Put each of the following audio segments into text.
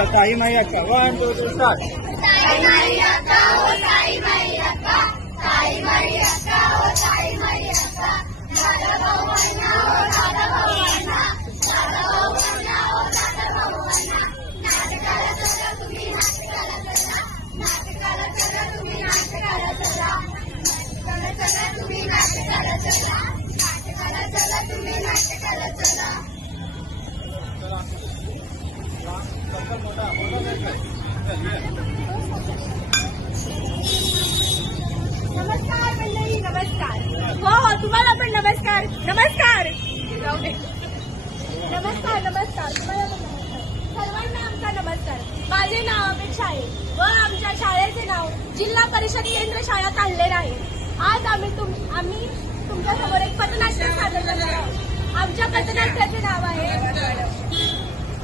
बोला ताई माई अक्का 1 2 3 स्टार्ट. ताई माई अक्का ओ ताई माई अक्का, ताई माई अक्का ओ ताई माई अक्का, दादा भाऊंना ओ दादा भाऊंना, दादा भाऊंना ओ दादा भाऊंना, नाटकाला चला तुम्ही नाटकाला चला, नाटकाला चला तुम्ही नाटकाला चला, नाटकाला चला तुम्ही नाटकाला चला, नाटकाला चला तुम्ही नाटकाला चला. नमस्कार मंडळी, नमस्कार. हो हो तुम्हाला पण नमस्कार. नमस्कार जाऊ दे. नमस्कार नमस्कार तुम्हाला पण नमस्कार. सर्वांना आमचा नमस्कार. माझे नाव अपेक्षा आहे व आमच्या शाळेचे नाव जिल्हा परिषद केंद्र शाळा तांडलेर आहे. आज आम्ही तुमच्या समोर एक पथनाट्य सादर करणार आहोत. आमच्या पथनाट्याचे नाव आहे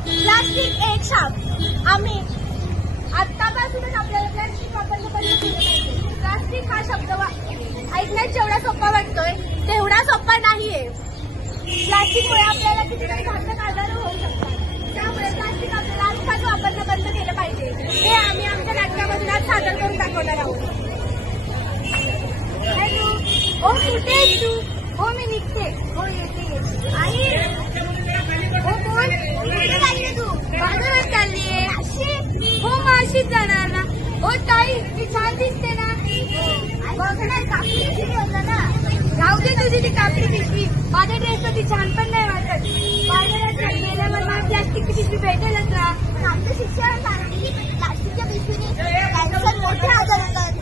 प्लास्टिक एक शाप. आम्ही आतापासूनच आपल्याला प्लास्टिक वापरणं बंद केलं पाहिजे. प्लास्टिक हा शब्द ऐकण्यात जेवढा सोपा वाटतोय तेवढा सोपा नाहीये. प्लास्टिकमुळे आपल्याला कितीतरी घातक आजार होऊ शकतात. त्यामुळे प्लास्टिक आपल्याला आजपास वापरणं बंद केलं पाहिजे. हे आम्ही आमच्या नाटकामधून आज सादर करून दाखवणार आहोत. हॅलो, ओ कुठे आहेस तू? हो मी निघते. हो येते. आई हो कोण? कुठे चालली तू? बाजारात चाललीये. हो माशीच जाणार ना. हो ताई ती छान दिसते ना. कापडी पिशवी होता ना. जाऊ दे तुझी ती कापडी पिशवी. माझ्या ड्रेसला ती छान पण नाही वाटत. बाजारात गेल्यावर मला प्लास्टिकची पिशवी भेटेलच ना. आमचं शिक्षण प्लास्टिकच्या पिशवीने कॅन्सर मोठे आजार होतात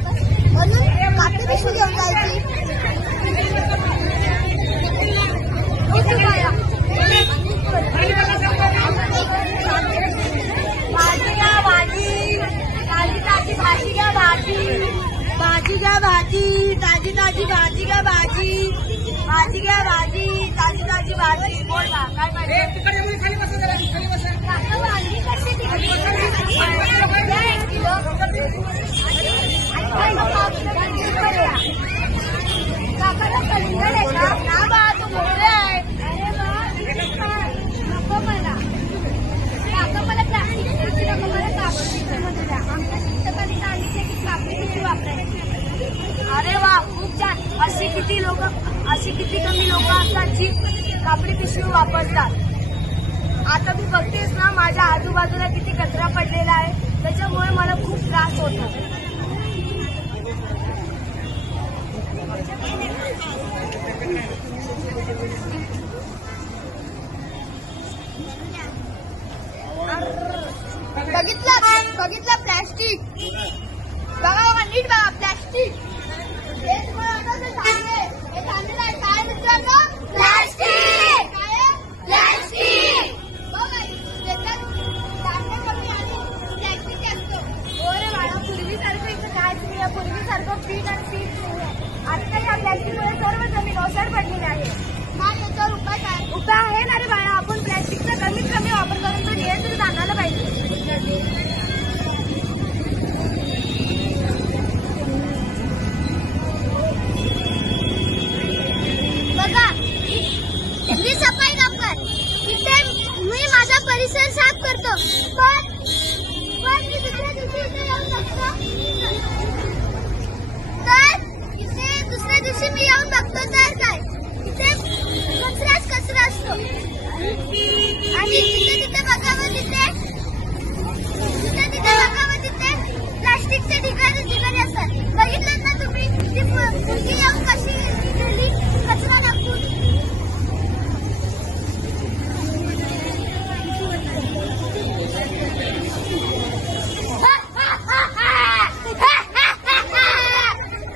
म्हणून कापडी पिशवी घेऊन जायची. भाजी घ्या भाजी, भाजी घ्या भाजी, ताजी ताजी भाजी घ्या भाजी, भाजी घ्या भाजी, ताजी ताजी भाजी. बोल ना काय पाहिजे? वांगी कशी काकाला कलिंगड आहे का? ना बा तू मोठे आहे. अरे बा नको मला. काका मला प्लास्टिक पिशवी नको, मला कापड पिशवीमध्ये द्या. आमच्या शिक्षकांनी सांगितले की कापडी पिशवी वापरायची. अरे वा खूप छान. अशी किती कमी लोक असतात जी कापडी पिशवी वापरतात. आता तू बघतेस ना माझ्या आजूबाजूला किती कचरा पडलेला आहे. त्याच्यामुळे मला खूप त्रास होतो. बघितलं प्लास्टिक. बघा नीट बघा प्लास्टिक. हे तुम्हाला आता सांगते. हे सांगते काय मित्रांनो? प्लास्टिक. काय प्लास्टिक. बघा त्याच्यात चांगलं कमी आणि प्लास्टिक जास्त. अरे बाळा पूर्वीसारखं इथं काय तुम्ही पूर्वीसारखं पीठ आणि पीठ नाही. आता या प्लास्टिकमुळे सर्व जमीन ओसर पडलेली आहे. मग याच्यावर उपाय काय? उपाय आहे ना रे बाळा. आपण प्लास्टिकचा कमीत कमी वापर करून तो नियंत्रित आणायला पाहिजे. बघा मी सफाई नकर इथे मी माझा परिसर साफ करतो. पण मी दुसऱ्या दिवशी इथे येऊ शकतो. तर इथे दुसऱ्या दिवशी मी येऊन बघतो तर काय इथे कचरा असतो. आणि तिथे बघावं तिथे प्लास्टिकचे ठिकाणी असतात. बघितलं ना तुम्ही ती मुलगी येऊन कशी गेली कचरा टाकून.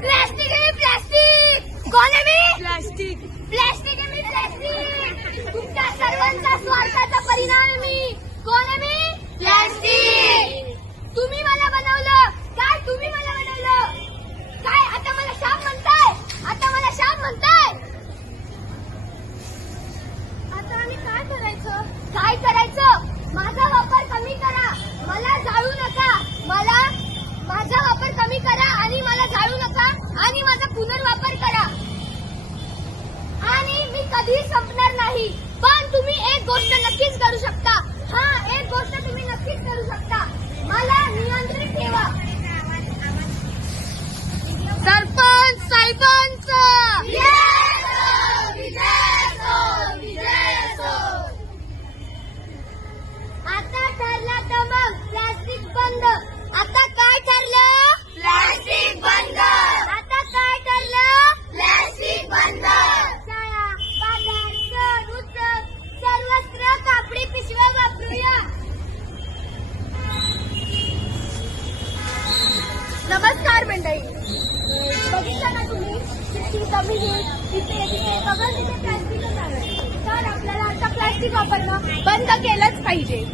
प्लास्टिक आहे प्लास्टिक. कोण आहे मी? प्लास्टिक. प्लास्टिक आहे मी प्लास्टिक. तुमच्या सर्वांचा स्वार्थाचा परिणाम आहे मी. कोण आहे मी? प्लास्टिक. तुम्ही मला बनवलं काय? तुम्ही मला बनवलं काय? आता मला शाप म्हणताय. आता मला शाप म्हणताय. आता आम्ही काय करायचं? काय करायचं? माझा वापर कमी करा. मला जाळू नका. माझा वापर कमी करा आणि मला जाळू नका आणि माझा पुनर्वापर करा. आणि मी कधीही संपणार नाही. पण तुम्ही एक गोष्ट नक्कीच करू शकता. एक गोष्ट तुम्ही नक्कीच करू शकता. नमस्कार मंडळी. बघितलं ना तुम्ही किती जमिनी तिथे तिथे बघा तिथे प्लास्टिकच आहे. तर आपल्याला आता प्लास्टिक वापरणं बंद केलंच पाहिजे.